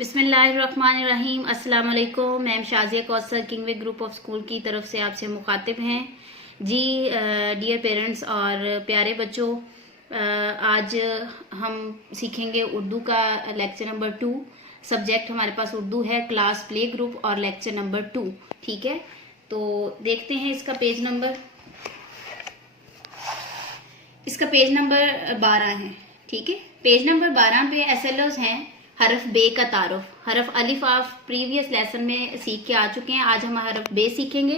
बिस्मिल्लाहिर्रहमानिर्रहीम। अस्सलाम वालेकुम। Ma'am Shazia Kausar Kingway group of school की तरफ से आपसे मुखातिब हैं जी। डियर पेरेंट्स और प्यारे बच्चों, आज हम सीखेंगे उर्दू का लेक्चर नंबर 2। सब्जेक्ट हमारे पास उर्दू है, क्लास प्ले ग्रुप और लेक्चर नंबर 2। ठीक है, तो देखते हैं इसका पेज नंबर। इसका पेज नंबर 12 है। ठीक है, पेज नंबर 12 पे एसएलओस हैं। हरफ बे का तारुफ, हरफ अलिफ आप प्रीवियस लेसन में सीख के आ चुके हैं। आज हम हरफ बे सीखेंगे।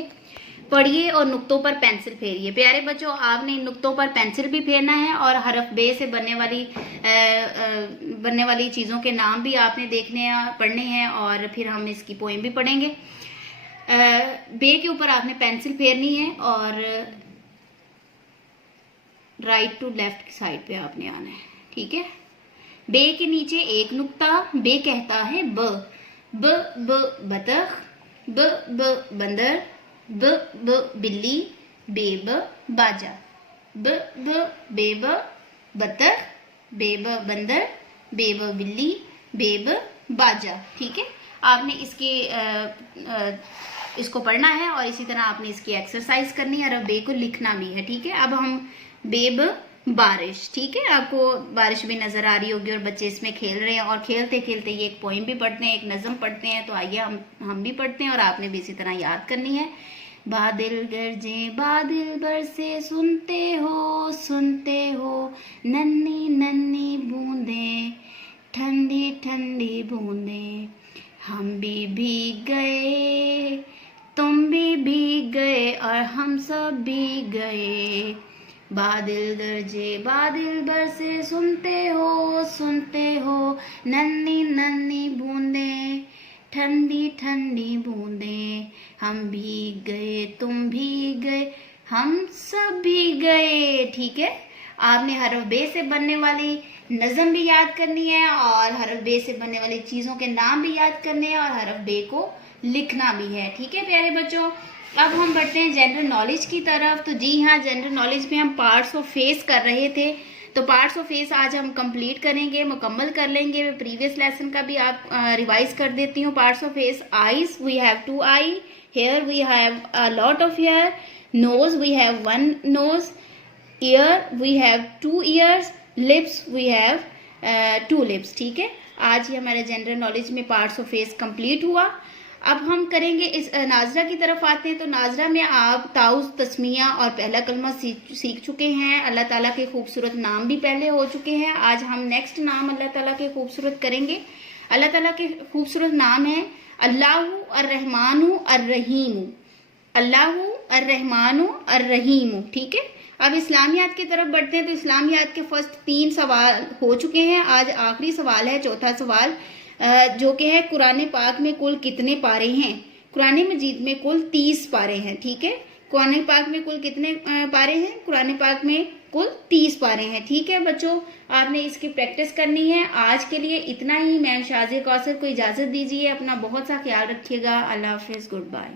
पढ़िए और नुक्तों पर पेंसिल फेरिए। प्यारे बच्चों, आपने इन नुक्तों पर पेंसिल भी फेरना है और हरफ बे से बनने वाली चीज़ों के नाम भी आपने पढ़ने हैं और फिर हम इसकी पोएम भी पढ़ेंगे। बे के ऊपर आपने पेंसिल फेरनी है और राइट टू लेफ्ट साइड पे आपने आना है। ठीक है, बे के नीचे एक नुक्ता। बे कहता है ब बतख, ब बंदर, ब बिल्ली, बेब बाजा। बेब बतख, बेब बंदर, बेब बिल्ली, बेब बाजा। ठीक है, आपने इसको पढ़ना है और इसी तरह आपने इसकी एक्सरसाइज करनी है और बे को लिखना भी है। ठीक है, अब हम बेब बारिश। ठीक है, आपको बारिश भी नजर आ रही होगी और बच्चे इसमें खेल रहे हैं और खेलते खेलते ये एक पोइम भी पढ़ते हैं, एक नज़म पढ़ते हैं। तो आइए हम भी पढ़ते हैं और आपने भी इसी तरह याद करनी है। बादल गरजे बादल बरसे, सुनते हो नन्ही नन्ही बूंदे, ठंडी ठंडी बूंदे। हम भी भीग गए, तुम भी भीग गए और हम सब भीग गए। बादल गरजे बादल बरसे, सुनते हो नन्ही नन्ही बूंदे, ठंडी ठंडी बूंदे। हम भीग गए, तुम भीग गए, हम सब भीग गए। ठीक है, आपने हरफ बे से बनने वाली नज़म भी याद करनी है और हरफ बे से बनने वाली चीज़ों के नाम भी याद करने हैं और हरफ बे को लिखना भी है। ठीक है प्यारे बच्चों, अब हम बढ़ते हैं जनरल नॉलेज की तरफ। तो जी हाँ, जनरल नॉलेज में हम पार्ट्स ऑफ फेस कर रहे थे, तो पार्ट्स ऑफ फेस आज हम कंप्लीट करेंगे, मुकम्मल कर लेंगे। प्रीवियस लेसन का भी आप रिवाइज कर देती हूँ। Parts of face: eyes, we have 2 eye, hair we have a lot of hair, nose we have 1 nose, ear we have 2 ears, lips we have 2 lips. ठीक है, आज ही हमारे जनरल नॉलेज में पार्ट्स ऑफ फेस कंप्लीट हुआ। अब हम करेंगे इस नाजरा की तरफ आते हैं। तो नाजरा में आप ताउज़, तस्मिया और पहला कलमा सीख चुके हैं। अल्लाह ताला के खूबसूरत नाम भी पहले हो चुके हैं। आज हम नेक्स्ट नाम अल्लाह ताला के खूबसूरत करेंगे। अल्लाह ताला के खूबसूरत नाम है अल्लाहु अर्रहमानु अर्रहीमु, अल्लाहु अर्रहमानु अर्रहीमु। ठीक है, अब इस्लामियात की तरफ बढ़ते हैं। तो इस्लामियात के फर्स्ट 3 सवाल हो चुके हैं। आज आखिरी सवाल है, चौथा सवाल, जो कि है कुरान पाक में कुल कितने पारे हैं। कुरान मजीद में कुल 30 पारे हैं। ठीक है, कुरान पाक में कुल कितने पारे हैं? कुरान पाक में कुल 30 पारे हैं। ठीक है बच्चों, आपने इसकी प्रैक्टिस करनी है। आज के लिए इतना ही। मैं शाजिया कौसर को इजाजत दीजिए। अपना बहुत सा ख्याल रखिएगा। अल्लाह हाफिज, गुड बाय।